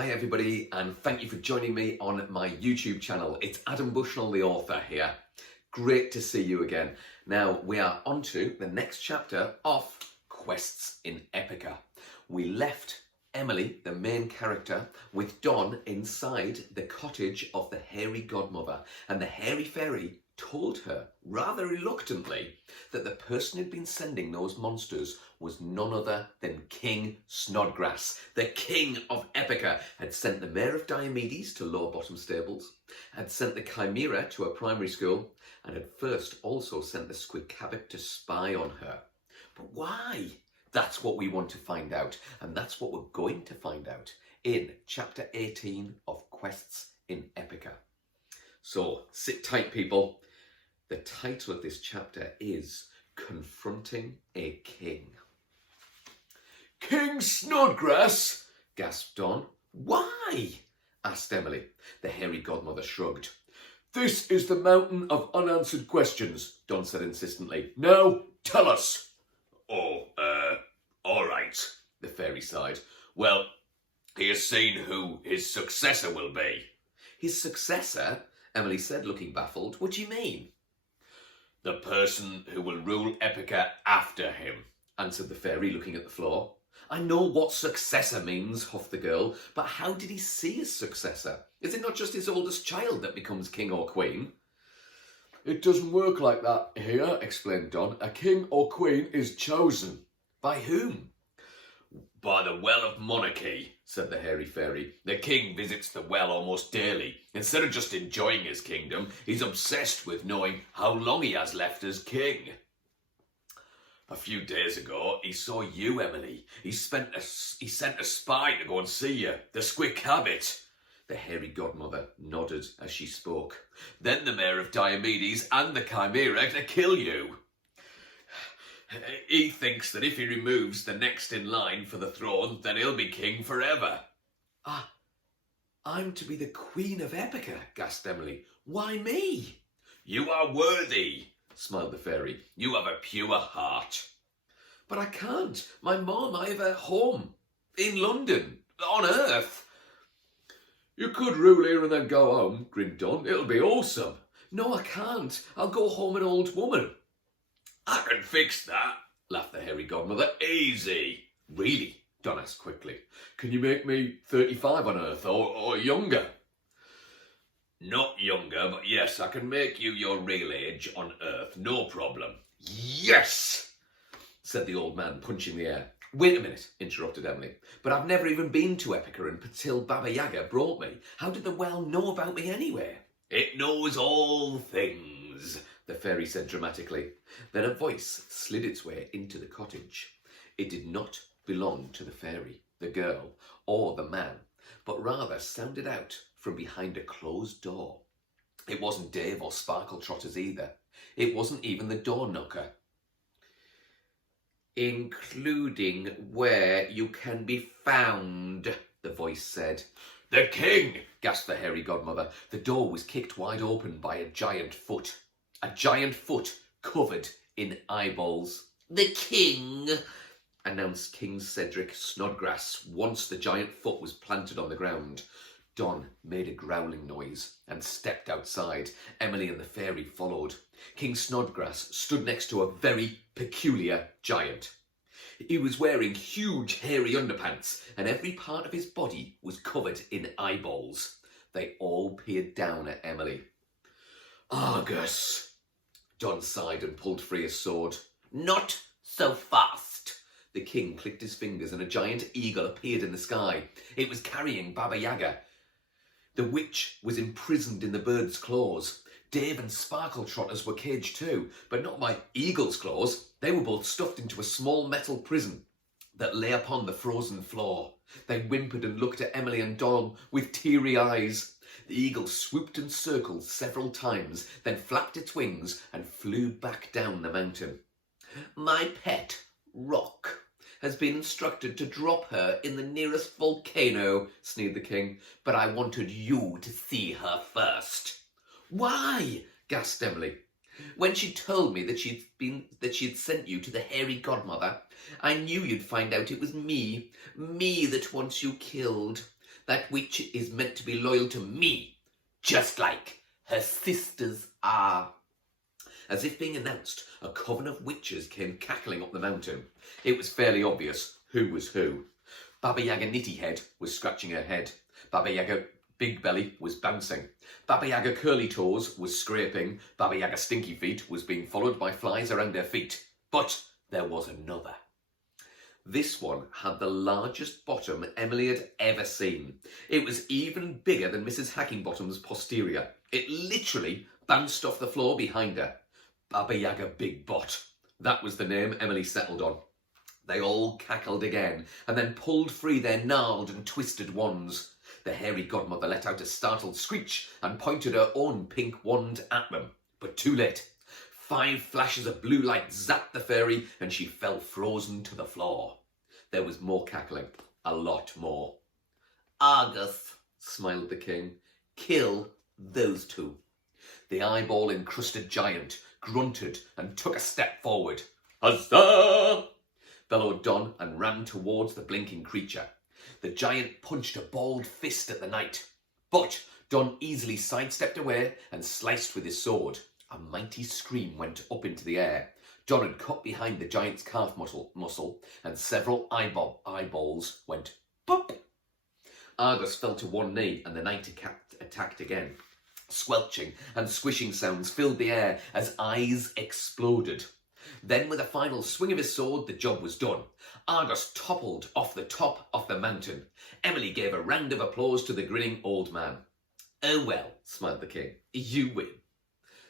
Hi everybody, and thank you for joining me on my YouTube channel. It's Adam Bushnell, the author here. Great to see you again. Now we are on to the next chapter of Quests in Epica. We left Emily, the main character, with Don inside the cottage of the hairy godmother, and the hairy fairy told her, rather reluctantly, that the person who'd been sending those monsters was none other than King Snodgrass. The king of Epica had sent the mayor of Diomedes to Lower Bottom Stables, had sent the Chimera to a primary school, and had first also sent the Squid Cabot to spy on her. But why? That's what we want to find out, and that's what we're going to find out in Chapter 18 of Quests in Epica. So, sit tight, people. The title of this chapter is Confronting a King. King Snodgrass, gasped Don. Why? Asked Emily. The hairy godmother shrugged. This is the mountain of unanswered questions, Don said insistently. Now, tell us. All right, the fairy sighed. Well, he has seen who his successor will be. His successor? Emily said, looking baffled. What do you mean? The person who will rule Epica after him, answered the fairy, looking at the floor. I know what successor means, huffed the girl, but how did he see his successor? Is it not just his oldest child that becomes king or queen? It doesn't work like that here, explained Don. A king or queen is chosen. By whom? By the Well of Monarchy, said the hairy fairy. The king visits the well almost daily. Instead of just enjoying his kingdom, he's obsessed with knowing how long he has left as king. A few days ago, he saw you, Emily. He sent a spy to go and see you, the Squid Cabot. The hairy godmother nodded as she spoke. Then the mayor of Diomedes and the Chimera to kill you. He thinks that if he removes the next in line for the throne, then he'll be king forever. I'm to be the queen of Epica, gasped Emily. Why me? You are worthy, smiled the fairy. You have a pure heart. But I can't. My mom, I have a home. In London. On Earth. You could rule here and then go home, grinned Don. It'll be awesome. No, I can't. I'll go home an old woman. I can fix that, laughed the hairy godmother. Easy. Really? Don asked quickly. Can you make me 35 on Earth or younger? Not younger, but yes, I can make you your real age on Earth. No problem. Yes, said the old man, punching the air. Wait a minute, interrupted Emily. But I've never even been to Epica until Baba Yaga brought me. How did the well know about me anyway? It knows all things, the fairy said dramatically. Then a voice slid its way into the cottage. It did not belong to the fairy, the girl, or the man, but rather sounded out from behind a closed door. It wasn't Dave or Sparkle Trotters either. It wasn't even the door knocker. Including where you can be found, the voice said. The king, gasped the hairy godmother. The door was kicked wide open by a giant foot. A giant foot covered in eyeballs. The king, announced King Cedric Snodgrass once the giant foot was planted on the ground. Don made a growling noise and stepped outside. Emily and the fairy followed. King Snodgrass stood next to a very peculiar giant. He was wearing huge hairy underpants and every part of his body was covered in eyeballs. They all peered down at Emily. Argus, Don sighed and pulled free his sword. Not so fast. The king clicked his fingers and a giant eagle appeared in the sky. It was carrying Baba Yaga. The witch was imprisoned in the bird's claws. Dave and Sparkle Trotters were caged too, but not by eagle's claws. They were both stuffed into a small metal prison that lay upon the frozen floor. They whimpered and looked at Emily and Don with teary eyes. The eagle swooped and circled several times, then flapped its wings and flew back down the mountain. My pet, Rock, has been instructed to drop her in the nearest volcano, sneered the king, but I wanted you to see her first. Why? Gasped Emily. When she told me that she'd sent you to the hairy godmother, I knew you'd find out it was me that wants you killed. That witch is meant to be loyal to me, just like her sisters are. As if being announced, a coven of witches came cackling up the mountain. It was fairly obvious who was who. Baba Yaga Nitty Head was scratching her head. Baba Yaga Big Belly was bouncing. Baba Yaga Curly Toes was scraping. Baba Yaga Stinky Feet was being followed by flies around her feet. But there was another. This one had the largest bottom Emily had ever seen. It was even bigger than Mrs. Hackingbottom's posterior. It literally bounced off the floor behind her. Baba Yaga Big Bot. That was the name Emily settled on. They all cackled again and then pulled free their gnarled and twisted wands. The hairy godmother let out a startled screech and pointed her own pink wand at them. But too late. 5 flashes of blue light zapped the fairy and she fell frozen to the floor. There was more cackling. A lot more. Argus, smiled the king. kill those 2. The eyeball-encrusted giant grunted and took a step forward. Huzzah! Bellowed Don and ran towards the blinking creature. The giant punched a balled fist at the knight. But Don easily sidestepped away and sliced with his sword. A mighty scream went up into the air. Don had cut behind the giant's calf muscle and several eyeballs went pop. Argus fell to one knee and the knight attacked again. Squelching and squishing sounds filled the air as eyes exploded. Then with a final swing of his sword, the job was done. Argus toppled off the top of the mountain. Emily gave a round of applause to the grinning old man. Oh well, Smiled the king. you win.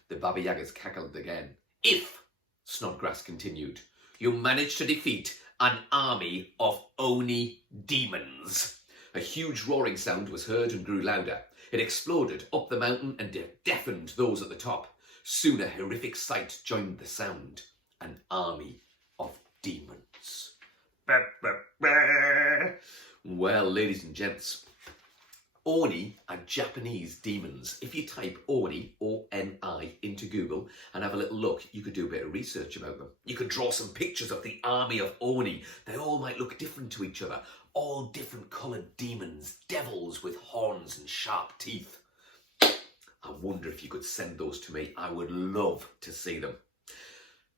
The Baba Yagas cackled again. If Snodgrass continued. you manage to defeat an army of Oni demons. A huge roaring sound was heard and grew louder. It exploded up the mountain and deafened those at the top. Soon a horrific sight joined the sound. An army of demons. Well, ladies and gents, Oni are Japanese demons. If you type Oni, O-N-I, into Google and have a little look, you could do a bit of research about them. You could draw some pictures of the army of Oni. They all might look different to each other. All different coloured demons, devils with horns and sharp teeth. I wonder if you could send those to me. I would love to see them.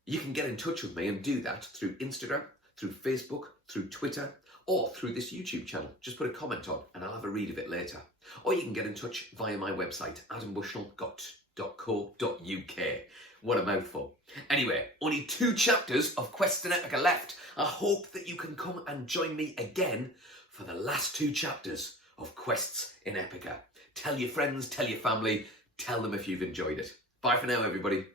You can get in touch with me and do that through Instagram, through Facebook, through Twitter, or through this YouTube channel. Just put a comment on and I'll have a read of it later. Or you can get in touch via my website, adambushnell.co.uk. What a mouthful. Anyway, only 2 chapters of Quests in Epica left. I hope that you can come and join me again for the last 2 chapters of Quests in Epica. Tell your friends, tell your family, tell them if you've enjoyed it. Bye for now, everybody.